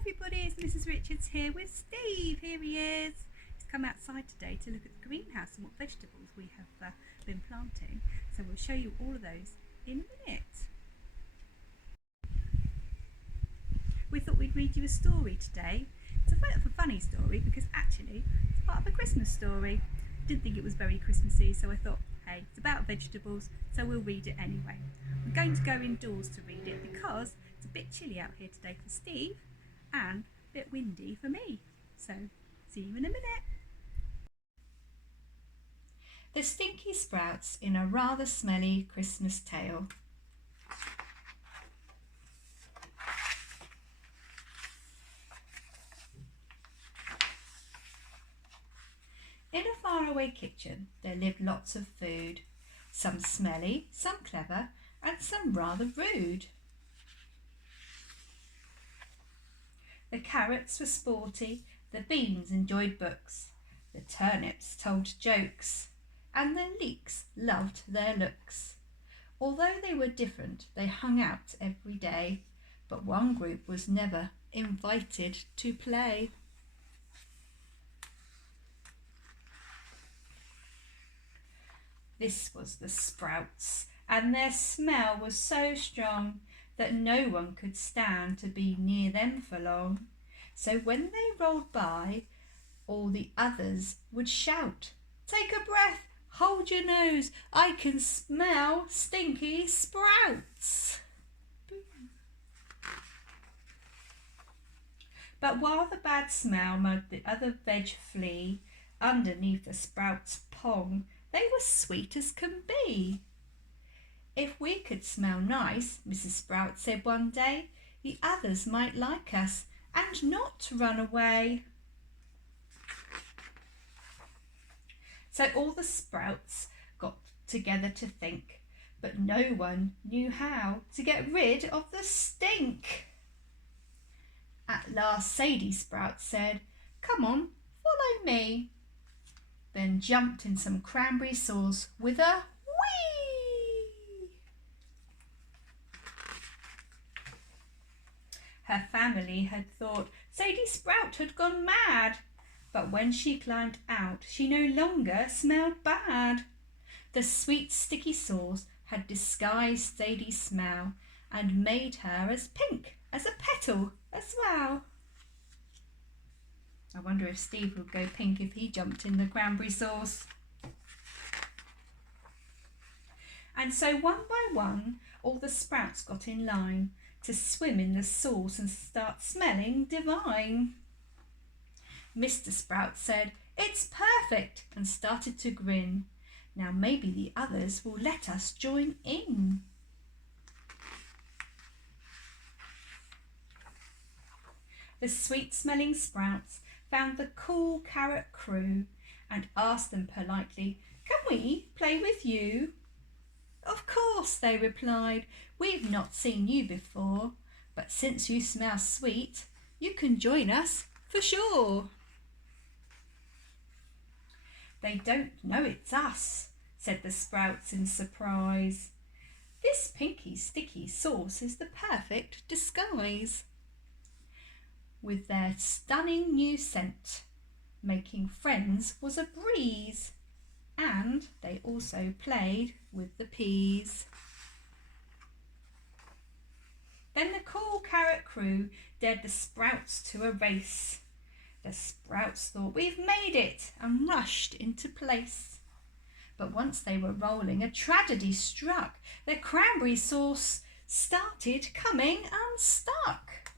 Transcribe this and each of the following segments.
everybody, it's Mrs. Richards here with Steve. Here he is. He's come outside today to look at the greenhouse and what vegetables we have been planting. So we'll show you all of those in a minute. We thought we'd read you a story today. It's a bit of a funny story because actually it's part of a Christmas story. I didn't think it was very Christmassy, so I thought, hey, it's about vegetables, so we'll read it anyway. We're going to go indoors to read it because it's a bit chilly out here today for Steve and a bit windy for me. So, see you in a minute. The Stinky Sprouts in a rather smelly Christmas tale. In a faraway kitchen there lived lots of food, some smelly, some clever, and some rather rude. The carrots were sporty, the beans enjoyed books, the turnips told jokes, and the leeks loved their looks. Although they were different, they hung out every day, but one group was never invited to play. This was the Sprouts, and their smell was so strong that no one could stand to be near them for long. So when they rolled by, all the others would shout, "Take a breath, hold your nose, I can smell Stinky Sprouts." But while the bad smell made the other veg flee, underneath the Sprouts' pong, they were sweet as can be. "If we could smell nice," Mrs. Sprout said one day, "the others might like us and not run away." So all the Sprouts got together to think, but no one knew how to get rid of the stink. At last Sadie Sprout said, "Come on, follow me," then jumped in some cranberry sauce with a whee! Her family had thought Sadie Sprout had gone mad, but when she climbed out, she no longer smelled bad. The sweet sticky sauce had disguised Sadie's smell and made her as pink as a petal as well. I wonder if Steve would go pink if he jumped in the cranberry sauce. And so one by one, all the Sprouts got in line to swim in the sauce and start smelling divine. Mr. Sprout said, "It's perfect," and started to grin. "Now maybe the others will let us join in." The sweet-smelling Sprouts found the cool carrot crew and asked them politely, "Can we play with you?" "Of course," they replied. "We've not seen you before, but since you smell sweet, you can join us for sure." "They don't know it's us," said the Sprouts in surprise. "This pinky sticky sauce is the perfect disguise." With their stunning new scent, making friends was a breeze, and they also played with the peas. Then the cool carrot crew dared the Sprouts to a race. The Sprouts thought, "We've made it," and rushed into place. But once they were rolling, a tragedy struck. Their cranberry sauce started coming unstuck.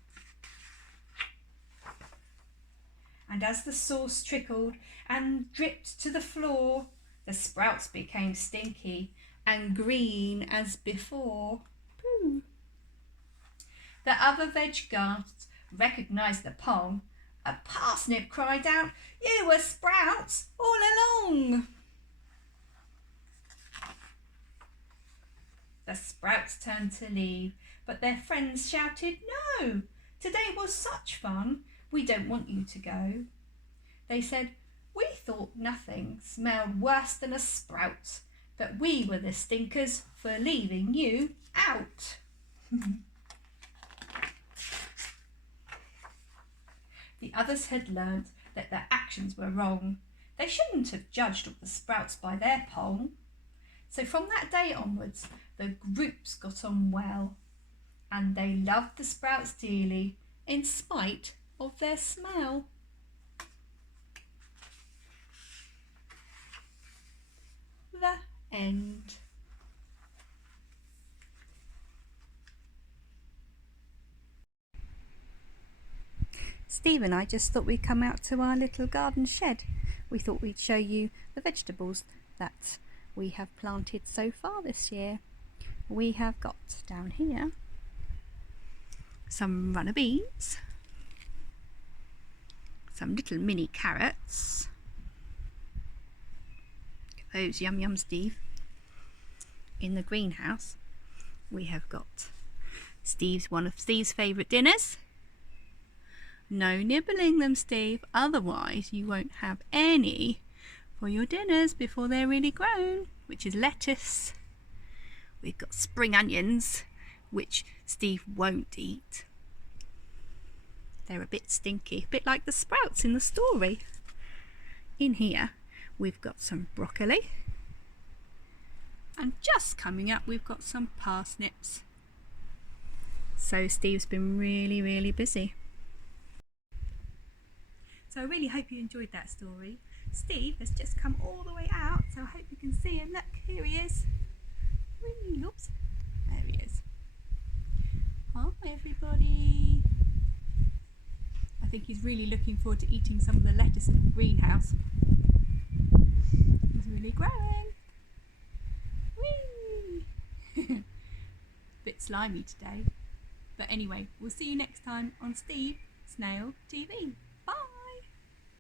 And as the sauce trickled and dripped to the floor, the Sprouts became stinky and green as before. Pooh. The other veg guards recognised the pong. A parsnip cried out, "You were Sprouts all along." The Sprouts turned to leave, but their friends shouted, "No, today was such fun. We don't want you to go." They said, "We thought nothing smelled worse than a Sprout, that we were the stinkers for leaving you out." The others had learnt that their actions were wrong. They shouldn't have judged all the sprouts by their pong. So from that day onwards, the groups got on well, and they loved the sprouts dearly, in spite of their smell. The end. Steve and I just thought we'd come out to our little garden shed. We thought we'd show you the vegetables that we have planted so far this year. We have got down here some runner beans, some little mini carrots. Those yum yum, Steve. In the greenhouse we have got one of Steve's favourite dinners. No nibbling them, Steve, otherwise you won't have any for your dinners before they're really grown, which is lettuce. We've got spring onions, which Steve won't eat. They're a bit stinky, a bit like the sprouts in the story. In here we've got some broccoli, and just coming up we've got some parsnips. So Steve's been really busy. So I really hope you enjoyed that story. Steve has just come all the way out, so I hope you can see him. Look, here he is. Whee, oops, there he is. Hi everybody. I think he's really looking forward to eating some of the lettuce in the greenhouse. He's really growing. Whee! Bit slimy today. But anyway, we'll see you next time on Steve Snail TV.